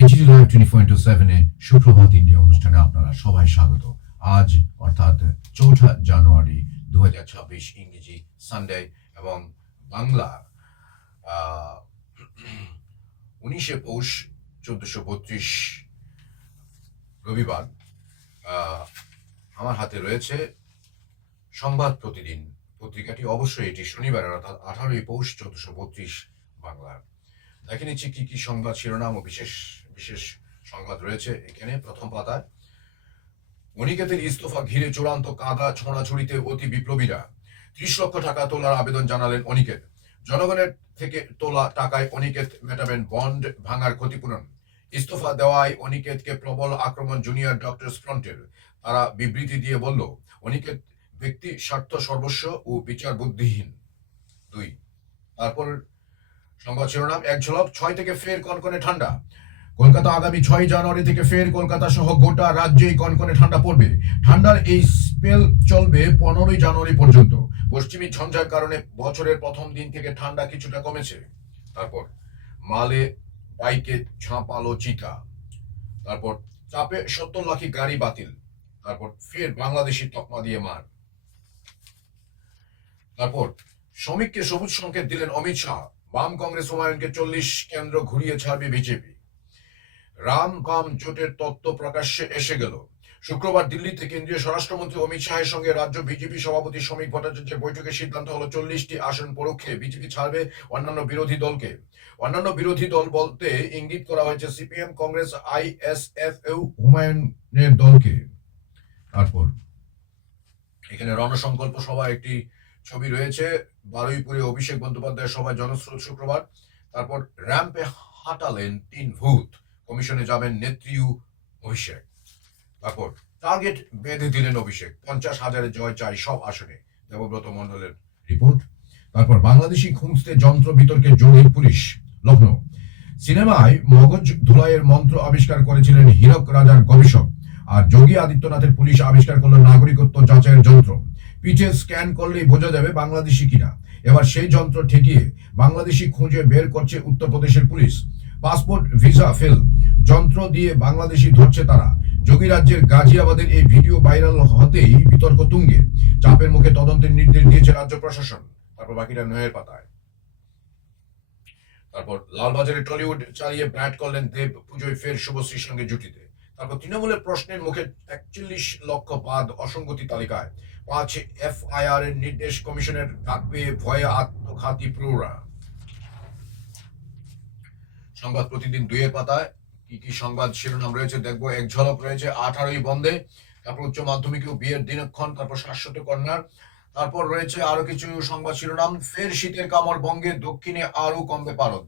HD live twenty four into সেভেনে সুপ্রভাত India অনুষ্ঠানে আপনারা সবাই স্বাগত। আজ, অর্থাৎ চৌঠা জানুয়ারি দু হাজার ছাব্বিশ ইংরেজি সানডে এবং বাংলা উনিশে পৌষ চোদ্দশো বত্রিশ রবিবার আমার হাতে রয়েছে সংবাদ প্রতিদিন পত্রিকাটি। অবশ্যই এটি শনিবারের, অর্থাৎ আঠারোই পৌষ চোদ্দশো বত্রিশ বাংলার দেখে নিচ্ছি কি কি সংবাদ শিরোনাম ও বিশেষ বিশেষ সংবাদ রয়েছে এখানে। প্রথম পাতায় অনিকেতের ইস্তফা ঘিরে চূড়ান্ত কাদা ছোঁড়াছুড়িতে অতি বিপ্লবীরা। ত্রিশ লক্ষ টাকা তোলার আবেদন জানালেন অনিকেত। জনগণের থেকে তোলা টাকায় অনিকেত মেটাবেন বন্ড ভাঙার ক্ষতিপূরণ। ইস্তফা দেওয়ায় অনিকেতকে প্রবল আক্রমণ জুনিয়র ডক্টর ফ্রন্টের। তারা বিবৃতি দিয়ে বলল, অনিকেত ব্যক্তি স্বার্থ সর্বস্ব ও বিচার বুদ্ধিহীন। দুই, তারপর সংবাদ শিরোনাম, এক ঝলক, ছয় থেকে ফের কনকনে ঠান্ডা। কলকাতা আগামী ছয় জানুয়ারি থেকে ফের কলকাতা সহ গোটা রাজ্যেই কনকনে ঠান্ডা পড়বে। ঠান্ডার এই স্পেল চলবে পনেরোই জানুয়ারি পর্যন্ত। পশ্চিমী ঝঞ্ঝার কারণে বছরের প্রথম দিন থেকে ঠান্ডা কিছুটা কমেছে। তারপর মালে, বাইকে ঝাঁপালো চিতা তারপর চাপে সত্তর লাখি গাড়ি বাতিল। তারপর ফের বাংলাদেশি তকমা দিয়ে মার। তারপর শ্রমিককে সবুজ সংকেত দিলেন অমিত শাহ। বাম কংগ্রেস হুমায়ুনকে চল্লিশ কেন্দ্র ঘুরিয়ে ছাড়বে বিজেপি। রাম বাম জোটের তত্ত্ব প্রকাশ্যে এসে গেল। শুক্রবার দিল্লিতে কেন্দ্রীয় স্বরাষ্ট্রমন্ত্রী অমিত শাহের সঙ্গে রাজ্য বিজেপি সভাপতি শ্রমিক ভট্টাচার্যের বৈঠকে সিদ্ধান্ত হলো চল্লিশটি আসন পরোক্ষে বিজেপি ছাড়বে অন্যান্য বিরোধী দলকে। অন্যান্য বিরোধী দল বলতে ইঙ্গিত করা হয়েছে সিপিএম, কংগ্রেস আইএসএফ হুমায়ুনের দলকে। তারপর এখানে রণসংকল্প সভা একটি ছবি রয়েছে, বারুইপুরে অভিষেক বন্দ্যোপাধ্যায়ের সভায় জনস্রোত শুক্রবার, তারপর র্যাম্পে হাঁটালেন তিন ভূত, কমিশনে যাবেন নেত্রী অভিষেক। তারপর টার্গেট বেঁধে দিলেন অভিষেক, পঞ্চাশ হাজারের জয় চাই সব আসনে, দেবব্রত মন্ডলের রিপোর্ট। তারপর বাংলাদেশি খুঁজতে যন্ত্র বিতর্কে জড়িয়ে পুলিশ লখনৌ সিনেমায় মগজ ধুলাইয়ের মন্ত্র আবিষ্কার করেছিলেন হীরক রাজার গবেষক, আর যোগী আদিত্যনাথের পুলিশ আবিষ্কার করল নাগরিকত্ব যাচাইয়ের যন্ত্র। পিঠে স্ক্যান করলেই বোঝা যাবে বাংলাদেশি কিনা। এবার সেই যন্ত্র ঠেকিয়ে বাংলাদেশি খুঁজে বের করছে উত্তরপ্রদেশের পুলিশ। Passport, visa, fail. যন্ত্র দিয়ে বাংলাদেশি ধরছে তারা। যোগী রাজ্যের গাজিয়াবাদের এই ভিডিও ভাইরাল হতেই বিতর্ক তুঙ্গে। চাপের মুখে তদন্তের নির্দেশ দিয়েছে রাজ্য প্রশাসন। তারপর বাকিটা নয়ের পাতায়। তারপর লালবাজারে টলিউড চালিয়ে ব্র্যাট করলেন দেব পুজোয় ফের শুভশ্রীর সঙ্গে জুটিতে। তারপর তৃণমূলের প্রশ্নের মুখে একচল্লিশ লক্ষ বাদ অসঙ্গতি তালিকায়। পাঁচ এফআইআর এর নির্দেশ কমিশনের ডাক ভয়ে আত্মঘাতী প্রৌঢ়া সংবাদ প্রতিদিন দুইয়ের পাতায়। কি কি সংবাদ শিরোনাম রয়েছে দেখব। এক ঝলক রয়েছে আঠারোই বন্ধে তারপর উচ্চ মাধ্যমিকেও বিয়ের দিনক্ষণ, তারপর শাশ্বত কন্যার। তারপর রয়েছে আরও কিছু সংবাদ শিরোনাম। ফের শীতের কামড় বঙ্গে, দক্ষিণে আরও কমবে পারদ।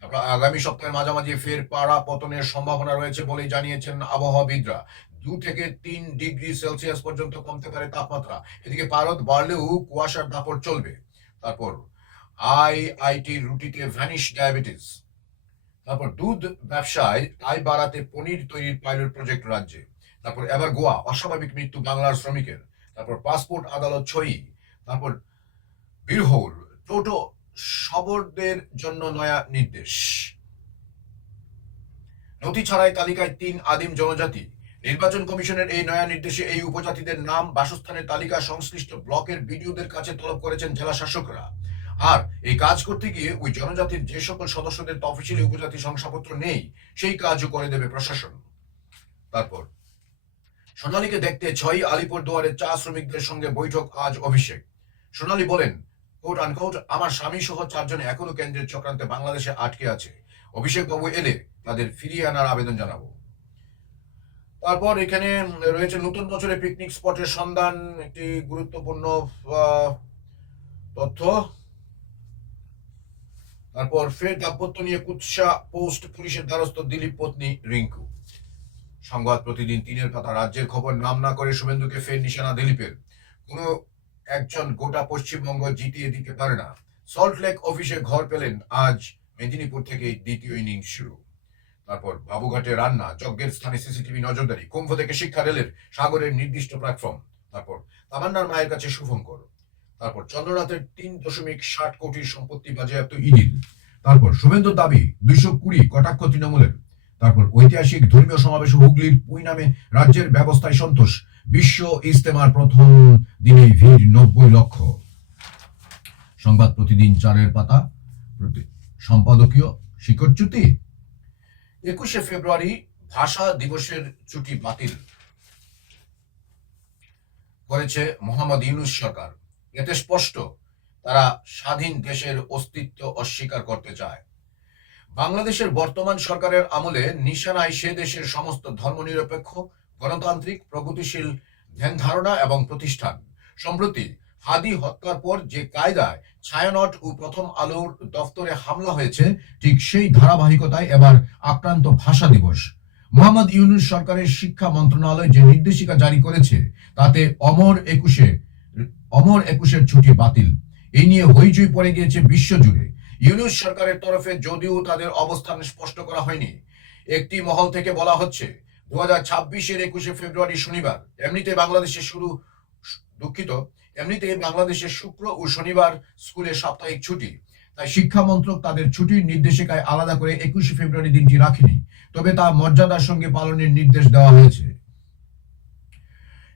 তারপর আগামী সপ্তাহের মাঝামাঝি ফের পাড়া পতনের সম্ভাবনা রয়েছে বলেই জানিয়েছেন আবহাওয়াবিদরা। দু থেকে তিন ডিগ্রি সেলসিয়াস পর্যন্ত কমতে পারে তাপমাত্রা। এদিকে পারদ বাড়লেও কুয়াশার দাপট চলবে। তারপর আই আইটি রুটিতে ভ্যানিশ ডায়াবেটিস। তারপর দুধ ব্যবসায় আয় বাড়াতে পনির তৈরির পাইলট প্রজেক্ট রাজ্যে। তারপর এবার গোয়া, অস্বাভাবিক মৃত্যু বাংলার শ্রমিকের। তারপর পাসপোর্ট আদালত ছয়ই। তারপর বীরহৌল, টোটো শবরদের জন্য নয়া নির্দেশ। নথি ছাড়াই তালিকায় তিন আদিম জনজাতি। নির্বাচন কমিশনের এই নয়া নির্দেশে এই উপজাতিদের নাম, বাসস্থানের তালিকা, সংশ্লিষ্ট ব্লকের বিডিওদের কাছে তলব করেছেন জেলা শাসকরা। আর এই কাজ করতে গিয়ে ওই জনজাতির যে সকল সদস্যদের তফসিলি উপজাতি শংসাপত্র নেই, সেই কাজও করে দেবে প্রশাসন। তারপর, সোনালীকে দেখতে ছয় আলিপুর দুয়ারে চা শ্রমিকদের সঙ্গে বৈঠক, আজ অভিষেক। সোনালী বলেন কোট আনকোট আমার স্বামী সহ চারজন এখনও কেন্দ্রের চক্রান্তে বাংলাদেশে আটকে আছে। অভিষেক বাবু এলে তাদের ফিরিয়ে আনার আবেদন জানাব। তারপর এখানে রয়েছে নতুন বছরে পিকনিক স্পটের সন্ধান, একটি গুরুত্বপূর্ণ তথ্য। তারপর ফের দাম্পত্য নিয়ে কুৎসা পোস্ট পুলিশের দ্বারস্থ দিলীপ পত্নী রিঙ্কু। সংবাদ প্রতিদিন তিনের পাতা। রাজ্যের খবর নাম না করে শুভেন্দুকে ফের নিশানা দিলীপের। কোনো একজন গোটা পশ্চিমবঙ্গ জিতিয়ে দিতে পারে না। সল্ট লেক অফিসে ঘর পেলেন আজ মেদিনীপুর থেকে দ্বিতীয় ইনিংস শুরু। তারপর বাবুঘাটে রান্না, যজ্ঞের স্থানে সিসিটিভি নজরদারি, কুম্ভ থেকে শিক্ষা রেলের সাগরের নির্দিষ্ট প্ল্যাটফর্ম তারপর তামান্নার মায়ের কাছে শুভঙ্কর, তারপর চন্দ্রনাথের তিন দশমিক ষাট কোটির সম্পত্তি বাজেয়াপ্ত ইডির, তারপর শুভেন্দুর দাবি দুইশো কুড়ি কটাক্ষ তৃণমূলের, তারপর ঐতিহাসিক ধর্মীয় সমাবেশ হুগলির পুই নামে রাজ্যের ব্যবস্থায় সন্তোষ, বিশ্ব ইস্তেমার প্রথম দিনে ভিড় নব্বই লক্ষ। সংবাদ প্রতিদিন চারের পাতা সম্পাদকীয় শিকড়চ্যুতি একুশে ফেব্রুয়ারি ভাষা দিবসের ছুটি বাতিল করেছে মোহাম্মদ ইউনুস সরকার। এতে স্পষ্ট, তারা স্বাধীন দেশের অস্তিত্ব অস্বীকার করতে চায়। বাংলাদেশের বর্তমান সরকারের আমলে নিশানায় সে দেশের সমস্ত ধর্মনিরপেক্ষ, গণতান্ত্রিক, প্রগতিশীল ধ্যান ধারণা এবং প্রতিষ্ঠান, সম্প্রতি হাদি হত্যার পর যে কায়দায় ছায়ানট ও প্রথম আলোর দফতরে হামলা হয়েছে, ঠিক সেই ধারাবাহিকতায় এবার আক্রান্ত ভাষা দিবস। মোহাম্মদ ইউনুস সরকারের শিক্ষা মন্ত্রণালয় যে নির্দেশিকা জারি করেছে, তাতে অমর একুশে, অমর একুশের ছুটি বাতিল। এই নিয়ে হইচই পড়ে গিয়েছে বিশ্বজুড়ে। ইউনুস সরকারের তরফে যদিও তাদের অবস্থান স্পষ্ট করা হয়নি, একটি মহল থেকে বলা হচ্ছে দু হাজার ছাব্বিশের একুশে ফেব্রুয়ারি শনিবার, এমনিতে বাংলাদেশে শুরু দুঃখিত, এমনিতে বাংলাদেশে শুক্র ও শনিবার স্কুলে সাপ্তাহিক ছুটি। তাই শিক্ষা মন্ত্রক তাদের ছুটির নির্দেশিকায় আলাদা করে একুশে ফেব্রুয়ারি দিনটি রাখেনি, তবে তা মর্যাদার সঙ্গে পালনের নির্দেশ দেওয়া হয়েছে।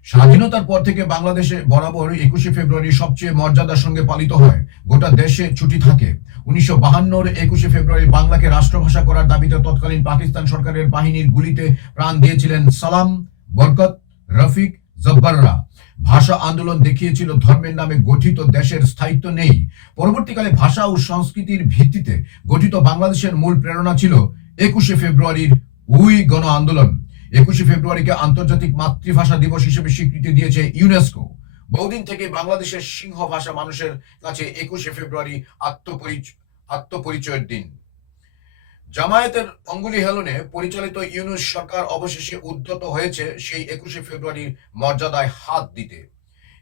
স্বাধীনতার পর থেকে বাংলাদেশে বরাবর একুশে ফেব্রুয়ারি সবচেয়ে মর্যাদার সঙ্গে পালিত হয়। গোটা দেশে ছুটি থাকে। উনিশশো বাহান্নর একুশে ফেব্রুয়ারি বাংলাকে রাষ্ট্রভাষা করার দাবিতে তৎকালীন পাকিস্তান সরকারের বাহিনীর গুলিতে প্রাণ দিয়েছিলেন সালাম, বরকত, রফিক, জব্বাররা। ভাষা আন্দোলন দেখিয়েছিল, ধর্মের নামে গঠিত দেশের স্থায়িত্ব নেই। পরবর্তীকালে ভাষা ও সংস্কৃতির ভিত্তিতে গঠিত বাংলাদেশের মূল প্রেরণা ছিল একুশে ফেব্রুয়ারির উই গণ আন্দোলন। একুশে ফেব্রুয়ারিকে আন্তর্জাতিক মাতৃভাষা দিবস হিসেবে স্বীকৃতি দিয়েছে ইউনেস্কো। বহুদিন থেকে বাংলাদেশের সিংহ ভাষা মানুষের কাছে একুশে ফেব্রুয়ারি আত্মপরিচয় আত্মপরিচয়ের দিন। জামায়াতের অঙ্গুলি হেলনে পরিচালিত ইউনুস সরকার অবশেষে উদ্যত হয়েছে সেই একুশে ফেব্রুয়ারির মর্যাদায় হাত দিতে।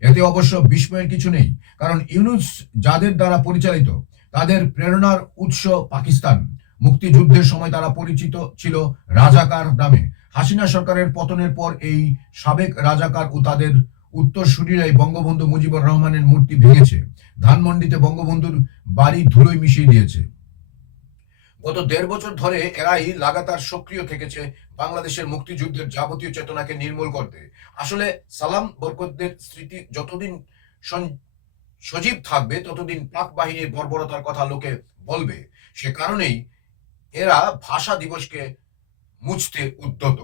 এতে অবশ্য বিস্ময়ের কিছু নেই, কারণ ইউনুস যাদের দ্বারা পরিচালিত, তাদের প্রেরণার উৎস পাকিস্তান। মুক্তিযুদ্ধের সময় তারা পরিচিত ছিল রাজাকার নামে। হাসিনা সরকারের পতনের পর এই সাবেক রাজাকার ও তাদের উত্তরসূরিরাই বঙ্গবন্ধু মুজিবুর রহমানের মূর্তি ভেঙেছে। ধানমন্ডিতে বঙ্গবন্ধুর বাড়ি ধুলোয় মিশিয়ে দিয়েছে। গত দেড় বছর ধরে এরাই লাগাতার সক্রিয় থেকেছে বাংলাদেশের মুক্তিযুদ্ধের যাবতীয় চেতনাকে নির্মূল করতে। আসলে সালাম বরকতদের স্মৃতি যতদিন সজীব থাকবে, ততদিন পাক বাহিনীর বর্বরতার কথা লোকে বলবে। সে কারণেই এরা ভাষা দিবসকে মুছতে উদ্যত।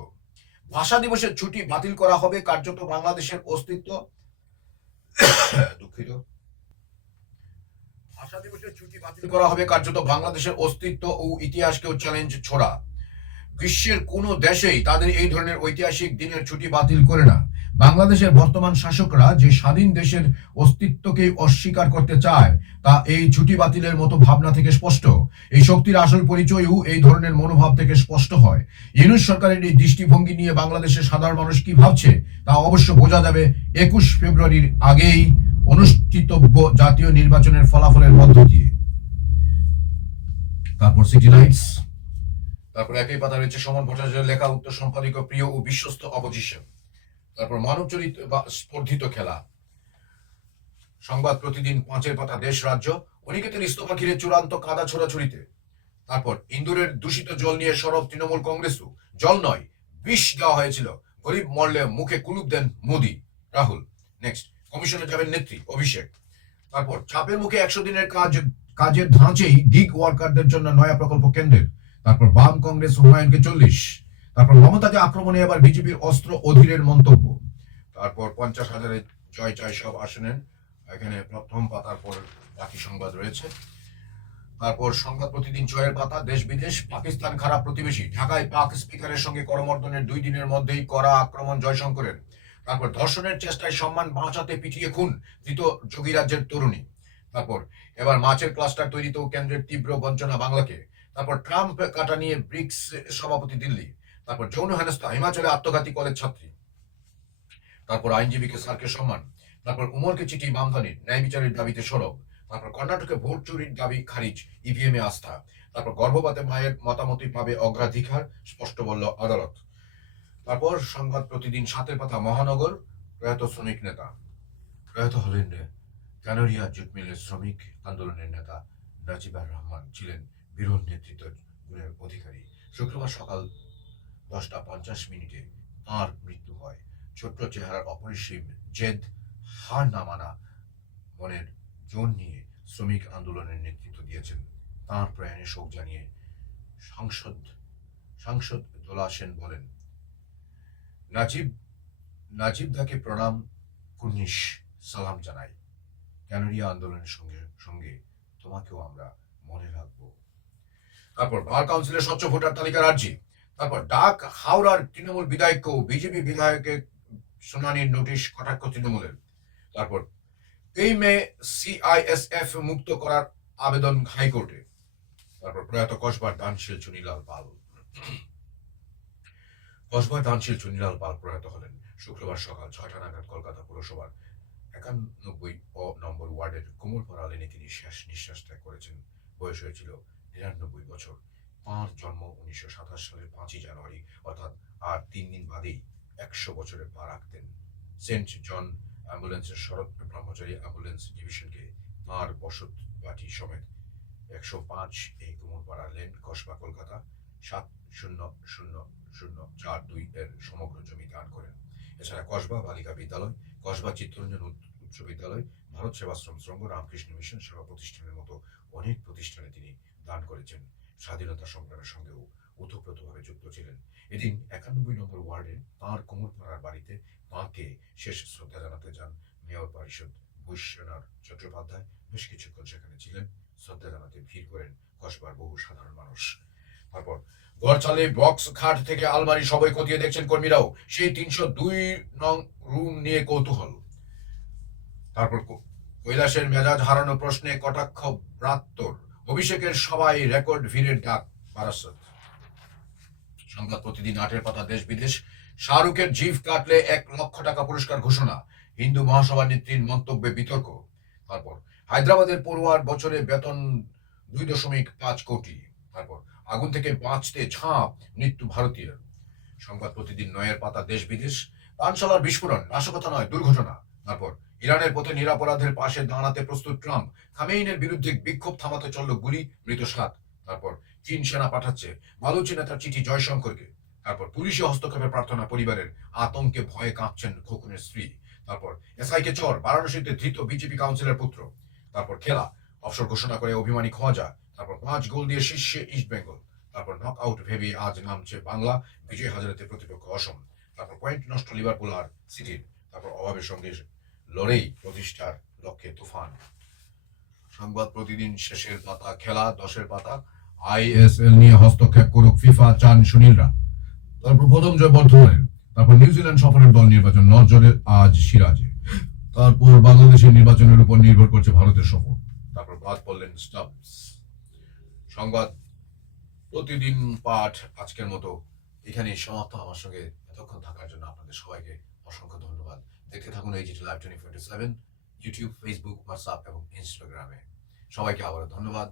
ভাষা দিবসের ছুটি বাতিল করা হবে কার্যত বাংলাদেশের অস্তিত্ব। দুঃখিত। ছুটি বাতিল করা হবে কার্যত বাংলাদেশের অস্তিত্ব ও ইতিহাসকেও চ্যালেঞ্জ ছোড়া। বিশ্বের কোনো দেশেই তাদের এই ধরনের ঐতিহাসিক দিনের ছুটি বাতিল করে না। বাংলাদেশের বর্তমান শাসকরা যে স্বাধীন দেশের অস্তিত্বকে অস্বীকার করতে চায়, তা এই ছুটি বাতিলের মতো ভাবনা থেকে স্পষ্ট। এই শক্তির আসল পরিচয়ও এই ধরনের মনোভাব থেকে স্পষ্ট হয়। ইউনুস সরকারের এই দৃষ্টিভঙ্গি নিয়ে বাংলাদেশের সাধারণ মানুষ কি ভাবছে, তা অবশ্য বোঝা যাবে একুশ ফেব্রুয়ারির আগেই। অনুষ্ঠিতব্য জাতীয় নির্বাচনের ফলাফলের মধ্য দিয়ে। তারপর সিটি লাইটস তারপর একই পাতা রয়েছে সমন ভট্টাচার্যের লেখা উত্তর সম্পাদকীয় প্রিয় ও বিশ্বস্ত অপোজিশন। তারপর মানব চরিত বা স্পর্ধিত খেলা। সংবাদ প্রতিদিন পাঁচের পাতা দেশ রাজ্য অনিকেতের ইস্তফা ঘিরে চূড়ান্ত কাদা ছোড়াছুড়িতে। তারপর ইন্দুরের দূষিত জল নিয়ে সরব তৃণমূল কংগ্রেসও। জল নয়, বিষ দেওয়া হয়েছিল। গরিব মরলে মুখে কুলুপ দেন মোদি। রাহুল নেক্সট কমিশনে যাবেন নেত্রী, অভিষেক। তারপর, চাপের মুখে একশো দিনের কাজ, কাজের ধাঁচেই গিগ ওয়ার্কারদের জন্য নয়া প্রকল্প কেন্দ্রের। তারপর, বাম কংগ্রেস হুমায়ুনকে চল্লিশ। তারপর, মমতাকে আক্রমণে এবার বিজেপির অস্ত্র অধীরের মন্তব্য। তারপর, পঞ্চাশ হাজারের জয় জয় সব আসনের। এখানে প্রথম পাতার পর বাকি সংবাদ রয়েছে। তারপর, সংবাদ প্রতিদিন জয়ের পাতা, দেশ বিদেশ, পাকিস্তান খারাপ প্রতিবেশী। ঢাকায় পাক স্পিকারের সঙ্গে করমর্দনের দুই দিনের মধ্যেই করা আক্রমণ জয়শঙ্করের। তারপর ধর্ষণের চেষ্টায় সম্মান বাঁচাতে পিটিয়ে খুন ধৃত যোগীরাজ্যের তরুণী। তারপর এবার মাছের ক্লাস্টার তৈরিতেও কেন্দ্রের তীব্র বঞ্চনা বাংলাকে। তারপর ট্রাম্প কাটা নিয়ে ব্রিক্স সভাপতি দিল্লি। তারপর যৌন হেনস্থা, হিমাচলে আত্মঘাতী কলেজ ছাত্রী। তারপর আইনজীবীকে স্যারকে সম্মান। তারপর উমরকে চিঠি বামদানির ন্যায় বিচারের দাবিতে সরব। তারপর কর্ণাটকে ভোট চুরির দাবি খারিজ, ইভিএম এ আস্থা। তারপর গর্ভপাতে মায়ের মতামতই পাবে অগ্রাধিকার, স্পষ্ট বলল আদালত। তারপর সংবাদ প্রতিদিন সাতের পাতা মহানগর, প্রয়াত শ্রমিক নেতা। প্রয়াত হলেন কানোরিয়া জুট মিলের শ্রমিক আন্দোলনের নেতা নাজিবার রহমান ছিলেন বিরল নেতৃত্ব গুণের অধিকারী। শুক্রবার সকাল দশটা পঞ্চাশ মিনিটে তাঁর মৃত্যু হয়। ছোট্ট চেহারার অপরিসীম জেদ, হার না মানা, মনের জোর নিয়ে শ্রমিক আন্দোলনের নেতৃত্ব দিয়েছেন। তাঁর প্রয়াণে শোক জানিয়ে সাংসদ সাংসদ দোলা সেন বলেন নাজিব নাজিব দাকে প্রণাম, কুর্নিশ, সালাম জানাই। ক্যানাডিয়া আন্দোলনের সঙ্গে সঙ্গে তোমাকেও আমরা মনে রাখব? তারপর বার কাউন্সিলের স্বচ্ছ ভোটার তালিকার আর্জি। তারপর ডাক, হাওড়ার তৃণমূল বিধায়ককেও বিজেপি বিধায়কের শুনানির নোটিশ, কটাক্ষ তৃণমূলের। তারপর এই মে সিআইএসএফ মুক্ত করার আবেদন হাইকোর্টে। তারপর প্রয়াত কসবার, দানশীল, চুনিলাল পাল। কসবার দানশীল চুনিলাল পাল প্রয়াত হলেন। শুক্রবার সকাল ছয়টা নাগাদ কলকাতা পুরসভার একানব্বই ও নম্বর ওয়ার্ডের কোমরপাড়া লেনে তিনি শেষ নিঃশ্বাস ত্যাগ করেছেন। বয়স হয়েছিল নিরানব্বই বছর। তাঁর জন্ম উনিশশো সাতাশ সালের পাঁচই জানুয়ারি, অর্থাৎ আর তিন দিন বাদেই একশো বছরের পা রাখতেন। সেন্ট জন অ্যাম্বুলেন্সের শরৎ ব্রহ্মচারী অ্যাম্বুলেন্স ডিভিশনকে তাঁর বসত বাটি সমেত একশো পাঁচ এই কুমোরপাড়া লেন, কসবা, কলকাতা সাত শূন্য শূন্য শূন্য চার দুই এর সমগ্র জমি দান করেন। এছাড়া কসবা বালিকা বিদ্যালয়, কসবা চিত্তরঞ্জন উচ্চ- বিদ্যালয়, ভারত সেবাশ্রম সংঘ রামকৃষ্ণ মিশন সেবা প্রতিষ্ঠানের মতো অনেক প্রতিষ্ঠানে তিনি দান করেছেন। স্বাধীনতা সংগ্রামের সঙ্গেও ওতপ্রোতভাবে যুক্ত ছিলেন। এদিন একানব্বই নম্বর ওয়ার্ডে তাঁর কোমরপাড়ার বাড়িতে তাঁকে শেষ শ্রদ্ধা জানাতে যান মেয়র পরিষদ বৈশ্যনাথ চট্টোপাধ্যায়। বেশ কিছুক্ষণ সেখানে ছিলেন। শ্রদ্ধা জানাতে ভিড় করেন কসবার বহু সাধারণ মানুষ। তারপর গড়চালে বক্স, খাট থেকে আলমারি সবাই খতিয়ে দেখছেন কর্মীরাও। সেই তিনশো দুই নং রুম নিয়ে কৌতূহল। তারপর কৈলাসের মেজাজ হারানো প্রশ্নে কটাক্ষ ব্রাত্তর অভিষেকের সবাই রেকর্ড ভিড়ের ডাক বারাসত। সংবাদ প্রতিদিন আটের পাতা দেশ বিদেশ। শাহরুখের জিভ কাটলে এক লক্ষ টাকা পুরস্কার ঘোষণা। হিন্দু মহাসভা নেত্রীর মন্তব্যে বিতর্ক। তারপর হায়দ্রাবাদের পড়ুয়ার বছরে বেতন দুই দশমিক পাঁচ কোটি। তারপর আগুন থেকে বাঁচতে ঝাঁপ মৃত্যু ভারতীয়। সংবাদ প্রতিদিন নয়ের পাতা দেশ বিদেশ। পানশালার বিস্ফোরণ, নাশকতা নয়, দুর্ঘটনা। তারপর ইরানের পথে নিরাপরাধের পাশে দাঁড়াতে প্রস্তুত ট্রাম্প। খামেইনের বিরুদ্ধে বিক্ষোভ থামাতে চলল গুলি, মৃত সাত। তারপর চীন সেনা পাঠাচ্ছে বালুচি নেতার চিঠি জয়শঙ্করকে। তারপর পুলিশি হস্তক্ষেপের প্রার্থনা পরিবারের আতঙ্কে ভয়ে কাঁপছেন খোকনের স্ত্রী। তারপর এসআইকে চর, বারাণসীতে ধৃত বিজেপি কাউন্সিলের পুত্র। তারপর খেলা, অবসর ঘোষণা করে অভিমানী খোঁজা তারপর পাঁচ গোল দিয়ে শীর্ষে ইস্ট বেঙ্গল তারপর নক আউট ভেবে আজ নামছে বাংলা, বিজয় হাজারেতে প্রতিপক্ষ অসম। তারপর পয়েন্ট নষ্ট লিভারপুল আর সিটির তারপর অভাবের সঙ্গে লড়েই প্রতিষ্ঠার লক্ষ্যে তুফান। সংবাদ প্রতিদিন শেষের পাতা খেলা, দশের পাতা। আইএসএল নিয়ে হস্তক্ষেপ করুক ফিফা চান সুনীলরা। তারপর প্রথম জয় বর্ধমানের তারপর নিউজিল্যান্ড সফরের দল নির্বাচন নজরে আজ সিরাজে। তারপর বাংলাদেশের নির্বাচনের উপর নির্ভর করছে ভারতের সফর। তারপর বাদ পড়লেন স্টাবস সংবাদ প্রতিদিন পাঠ আজকের মতো এখানেই সমাপ্ত আমার সঙ্গে এতক্ষণ থাকার জন্য আপনাদের সবাইকে অসংখ্য ধন্যবাদ দেখতে থাকুন এই GT live twenty forty seven YouTube Facebook WhatsApp এবং ইনস্টাগ্রামে সবাইকে আবারও ধন্যবাদ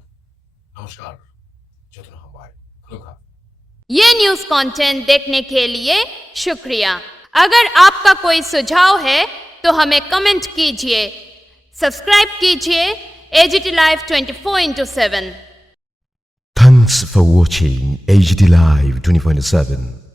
নমস্কার যত্ন হাম্বাই খুলুখা ये न्यूज़ कंटेंट देखने के लिए शुक्रिया अगर आपका कोई सुझाव है तो हमें कमेंट कीजिए सब्सक्राइब कीजिए AGT live twenty four into seven Thanks for watching HD Live 24/7.